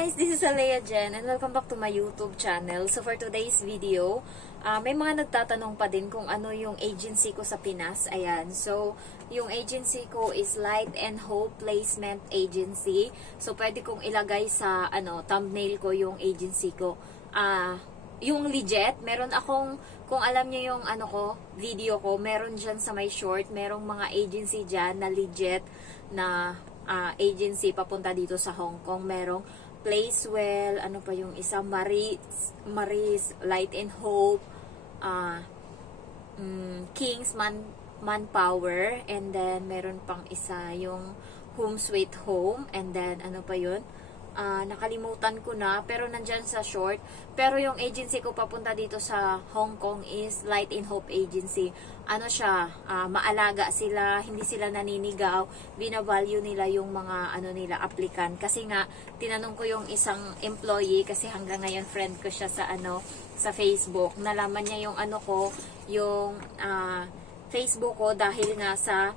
guys, this is Alea Jen and welcome back to my YouTube channel. So for today's video, may mga nagtatanong pa din kung ano yung agency ko sa Pinas. Ayan, so yung agency ko is Light and Hope Placement Agency. So pwede kong ilagay sa thumbnail ko yung agency ko. Yung legit, meron akong, kung alam niyo yung video ko, meron dyan sa my short, merong mga agency dyan na legit na agency papunta dito sa Hong Kong. Merong Placewell, ano pa yung isa, Maris, Light and Hope, King's Manpower, and then meron pang isa yung Home Sweet Home, and then ano pa yun, nakalimutan ko na, pero nandyan sa short. Pero yung agency ko papunta dito sa Hong Kong is Light and Hope Agency. Ano siya, maalaga sila, hindi sila naninigaw, binavalue nila yung mga nila applicant. Kasi nga tinanong ko yung isang employee, kasi hanggang ngayon friend ko siya sa sa Facebook. Nalaman niya yung yung Facebook ko dahil nga sa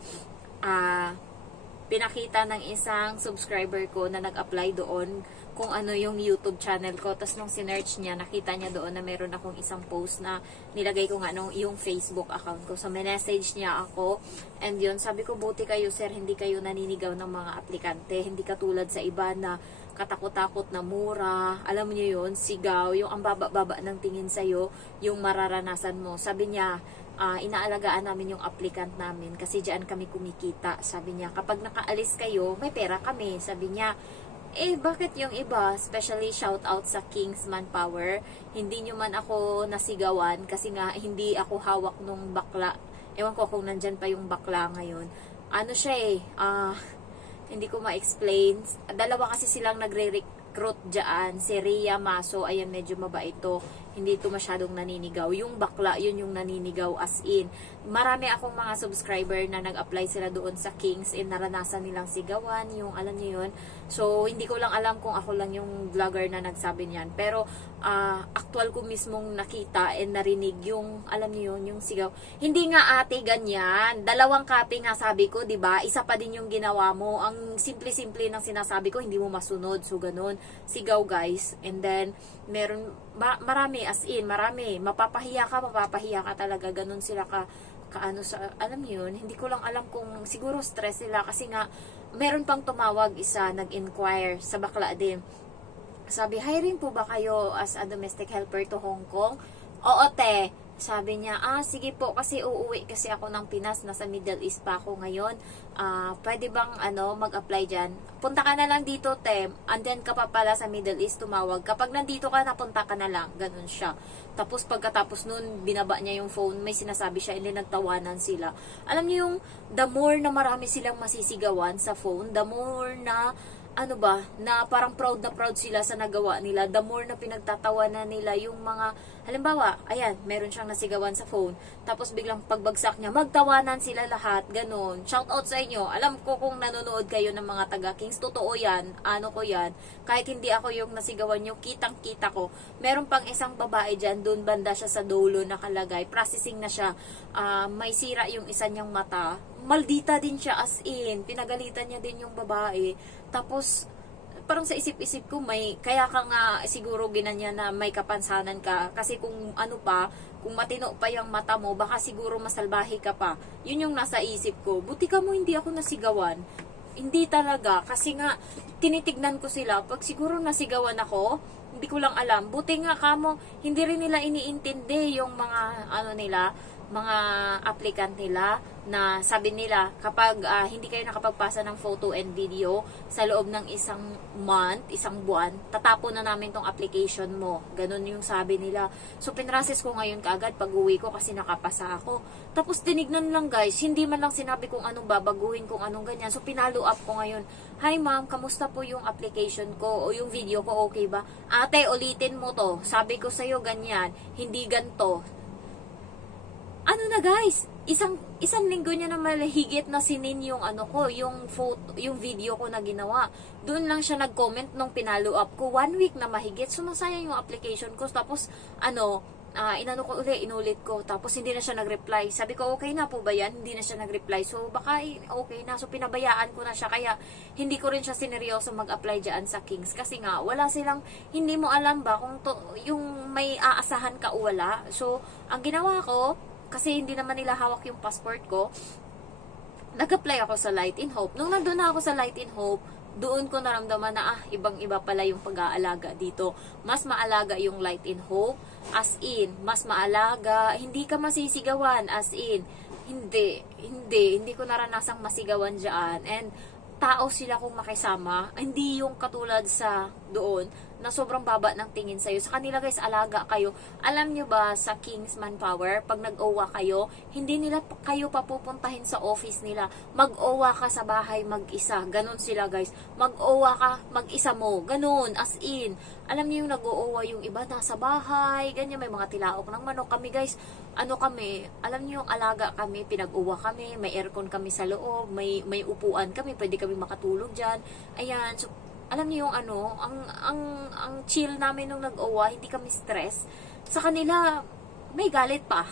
pinakita ng isang subscriber ko na nag-apply doon kung ano yung YouTube channel ko. Tapos nung sinearch niya, nakita niya doon na meron akong isang post na nilagay ko nga yung Facebook account ko. So, message niya ako. And yun, sabi ko, buti kayo sir, hindi kayo naninigaw ng mga aplikante. Hindi katulad sa iba na katakot-takot na mura. Alam niyo yun, sigaw, yung ang baba-baba ng tingin sa'yo, yung mararanasan mo. Sabi niya, inaalagaan namin yung applicant namin kasi diyan kami kumikita. Sabi niya, kapag nakaalis kayo, may pera kami. Sabi niya, bakit yung iba, especially shout out sa King's Manpower, hindi nyo man ako nasigawan kasi nga hindi ako hawak nung bakla. Ewan ko kung nandyan pa yung bakla ngayon. Ano siya hindi ko ma-explain. Dalawa kasi silang nagre-recruit dyan. Si Ria Maso, ayan, medyo mabait to. Hindi ito masyadong naninigaw. Yung bakla, yun yung naninigaw as in. Marami akong mga subscriber na nag-apply sila doon sa Kings and naranasan nilang sigawan, yung alam niyo yun. So, hindi ko lang alam kung ako lang yung vlogger na nagsabi niyan. Pero, actual ko mismong nakita and narinig yung, alam niyo yun, yung sigaw. Hindi nga ate, ganyan. Dalawang copy nga sabi ko, diba? Isa pa din yung ginawa mo. Ang simple-simple ng sinasabi ko, hindi mo masunod. So, ganun. Sigaw, guys. And then, meron, marami, as in, marami. Mapapahiya ka talaga. Ganun sila alam niyo yun, hindi ko lang alam kung siguro stress sila kasi nga meron pang tumawag isa, nag-inquire sa bakla din. Sabi, hiring po ba kayo as a domestic helper to Hong Kong? Oo te. Sabi niya, sige po kasi uuwi kasi ako ng Pinas, nasa Middle East pa ako ngayon. Pwede bang mag-apply dyan? Punta ka na lang dito te, andyan ka pa pala sa Middle East, tumawag. Kapag nandito ka, napunta ka na lang. Ganun siya. Tapos pagkatapos nun, binaba niya yung phone, may sinasabi siya, hindi nagtawanan sila. Alam niyo yung, the more na marami silang masisigawan sa phone, the more na na parang proud na proud sila sa nagawa nila, the more na pinagtatawanan nila yung mga, halimbawa, ayan, meron siyang nasigawan sa phone, tapos biglang pagbagsak niya, magtawanan sila lahat, ganun. Shout out sa inyo, alam ko kung nanonood kayo ng mga taga-Kings, totoo yan, ko yan, kahit hindi ako yung nasigawan nyo, kitang-kita ko. Meron pang isang babae dyan, doon banda siya sa dulo nakalagay, processing na siya, may sira yung isa niyang mata, maldita din siya as in, pinagalitan niya din yung babae. Tapos, parang sa isip-isip ko, kaya ka nga siguro ginanya na may kapansanan ka. Kasi kung kung matino pa yung mata mo, baka siguro masalbahe ka pa. Yun yung nasa isip ko. Buti ka mo hindi ako nasigawan. Hindi talaga. Kasi nga, tinitignan ko sila. Pag siguro nasigawan ako, hindi ko lang alam. Buti nga kamo, hindi rin nila iniintindi yung mga, mga applicant nila na sabi nila kapag hindi kayo nakapagpasa ng photo and video sa loob ng isang month, isang buwan, tatapon na namin tong application mo. Ganun yung sabi nila. So, pinrases ko ngayon kaagad pag uwi ko kasi nakapasa ako. Tapos, tinignan lang guys, hindi man lang sinabi kung anong babaguhin, kung anong ganyan. So, pinalo up ko ngayon. Hi ma'am, kamusta po yung application ko o yung video ko, okay ba? Ate, ulitin mo to. Sabi ko sa'yo ganyan, hindi ganto. Guys, isang linggo niya na malahigit na sinin yung yung photo, yung video ko na ginawa. Doon lang siya nag-comment nung pinalo up ko. 1 week na mahigit. Sumasayang yung application ko. Tapos, inano ko uli, inulit ko. Tapos hindi na siya nag-reply. Sabi ko, okay na po ba yan? Hindi na siya nag-reply. So, baka okay na. So, pinabayaan ko na siya. Kaya, hindi ko rin siya sineryoso mag-apply dyan sa Kings. Kasi nga, wala silang, hindi mo alam ba kung yung may aasahan ka o wala. So, ang ginawa ko, kasi hindi naman nila hawak yung passport ko, nag-apply ako sa Light in Hope. Nung nandun na ako sa Light in Hope, doon ko naramdaman na ibang-iba pala yung pag-aalaga dito. Mas maalaga yung Light in Hope, as in, mas maalaga, hindi ka masisigawan, as in, hindi ko naranasang masigawan dyan. And tao sila kung makisama, hindi yung katulad sa doon, na sobrang baba ng tingin sa'yo. Sa kanila guys, alaga kayo. Alam nyo ba sa King's Manpower, pag nag-OWA kayo, hindi nila kayo papupuntahin sa office nila. Mag-OWA ka sa bahay mag-isa. Ganon sila guys. Mag-OWA ka mag-isa mo. Ganon, as in. Alam niyo yung nag-OWA yung iba nasa bahay, ganyan, may mga tilaok ng manok. Kami guys, ano kami, alam niyo yung alaga kami, pinag-OWA kami, may aircon kami sa loob, may upuan kami, pwede kami makatulog dyan. Ayan, so alam niyo yung ano, ang chill namin nung nag-OWA, hindi kami stress. Sa kanila, may galit pa.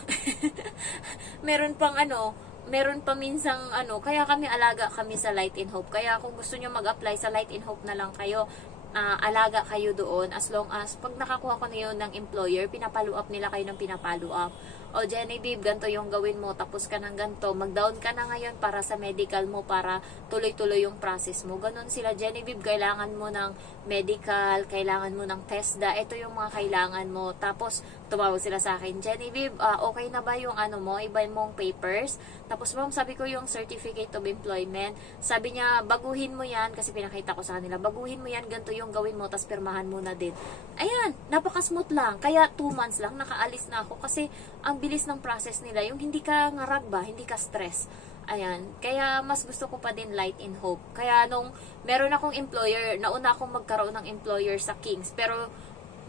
meron pa minsang kaya kami alaga kami sa Light in Hope. Kaya kung gusto niyo mag-apply sa Light in Hope na lang kayo, alaga kayo doon as long as pag nakakuha ko na yun ng employer, pinapalo up nila kayo ng pinapalo up. O Genevieve, ganito yung gawin mo, tapos ka ng ganito, mag-down ka na ngayon para sa medical mo, para tuloy-tuloy yung process mo. Ganon sila, Genevieve, kailangan mo ng medical, kailangan mo ng TESDA, ito yung mga kailangan mo. Tapos, tumawag sila sa akin, Genevieve, okay na ba yung mo, iba mong papers? Tapos, ma'am, sabi ko yung Certificate of Employment. Sabi niya, baguhin mo yan, kasi pinakita ko sa kanila, baguhin mo yan, ganito yung gawin mo, tapos pirmahan mo na din. Ayan, napaka-smooth lang. Kaya 2 months lang, nakaalis na ako, kasi ang bilis ng process nila, yung hindi ka ngarag ba, hindi ka stress. Ayan, kaya mas gusto ko pa din Light in Hope. Kaya nung meron akong employer, nauna akong magkaroon ng employer sa Kings, pero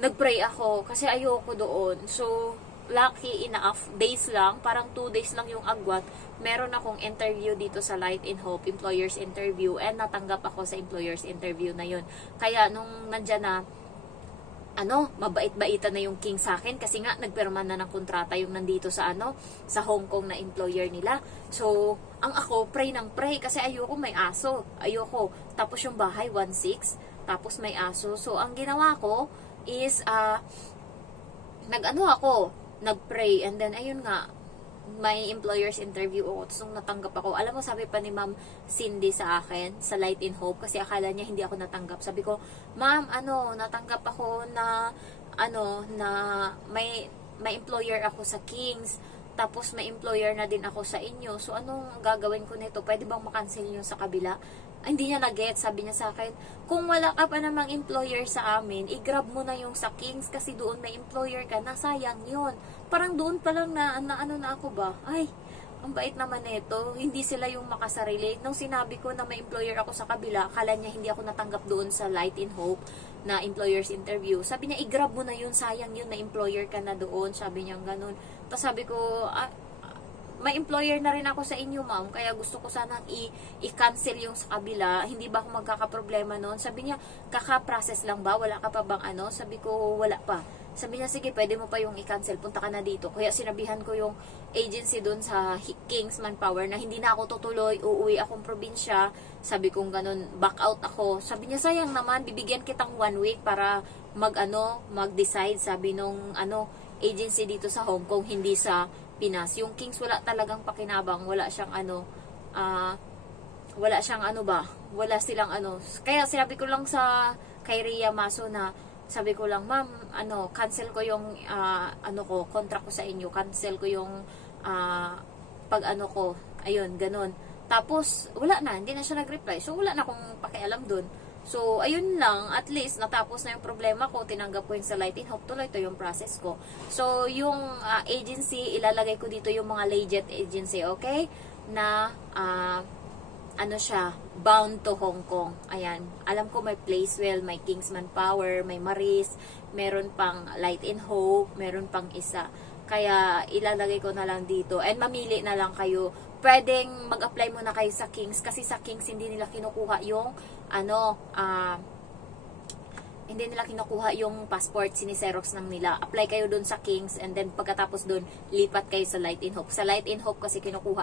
nagpray ako kasi ayoko doon. So, lucky enough, days lang, parang 2 days lang yung agwat, meron akong interview dito sa Light in Hope, employer's interview, and natanggap ako sa employer's interview na yun. Kaya nung nandyan na, mabait-baitan na yung King sa akin kasi nga nagpirma na ng kontrata yung nandito sa sa Hong Kong na employer nila. So, ang ako pray ng pray kasi ayoko may aso. Ayoko. Tapos yung bahay 1.6, tapos may aso. So, ang ginawa ko is nag-pray, and then ayun nga, may employer's interview ako, tapos nung natanggap ako, alam mo, sabi pa ni Ma'am Cindy sa akin, sa Light in Hope, kasi akala niya hindi ako natanggap. Sabi ko, Ma'am, natanggap ako na may employer ako sa Kings, tapos may employer na din ako sa inyo. So, anong gagawin ko nito? Pwede bang makancel nyo sa kabila? Hindi niya na-get. Sabi niya sa akin, kung wala ka pa namang employer sa amin, i-grab mo na yung sa Kings kasi doon may employer ka, nasayang yun. Parang doon pa lang na ako ba? Ay, ang bait naman nito. Hindi sila yung makasarili. Nung sinabi ko na may employer ako sa kabila, akala niya hindi ako natanggap doon sa Light in Hope na employer's interview. Sabi niya, i-grab mo na yun, sayang yun na employer ka na doon. Sabi niya ganun. Tapos sabi ko, may employer na rin ako sa inyo, ma'am, kaya gusto ko sanang i-cancel yung sa kabila. Hindi ba ako magkakaproblema noon? Sabi niya, kaka-process lang ba? Wala ka pa bang Sabi ko, wala pa. Sabi niya, sige, pwede mo pa yung i-cancel, punta ka na dito. Kaya sinabihan ko yung agency doon sa King's Manpower na hindi na ako tutuloy, uuwi akong probinsya. Sabi kong ganun, back out ako. Sabi niya, sayang naman, bibigyan kitang 1 week para mag-decide. Sabi nung agency dito sa Hong Kong, hindi sa Pinas. Yung Kings wala talagang pakinabang, wala siyang wala silang Kaya sinabi ko lang kay Rhea Maso na, sabi ko lang, ma'am, cancel ko yung contract ko sa inyo, cancel ko yung ayun, ganun. Tapos wala na, hindi na siya nag-reply. So wala na akong pakialam dun. So, ayun lang, at least, natapos na yung problema ko, tinanggap ko yung sa Light in Hope, tuloy ito yung process ko. So, yung agency, ilalagay ko dito yung mga legit agency, okay? Na, bound to Hong Kong. Ayan, alam ko may Placewell, may King's Manpower, may Maris, meron pang Light in Hope, meron pang isa. Kaya, ilalagay ko na lang dito. And mamili na lang kayo. Pwedeng mag-apply muna kayo sa Kings, kasi sa Kings, hindi nila kinukuha yung hindi nila kinukuha yung passport, siniserox lang nila. Apply kayo doon sa Kings and then pagkatapos doon, lipat kayo sa Light in Hope. Sa Light in Hope kasi kinukuha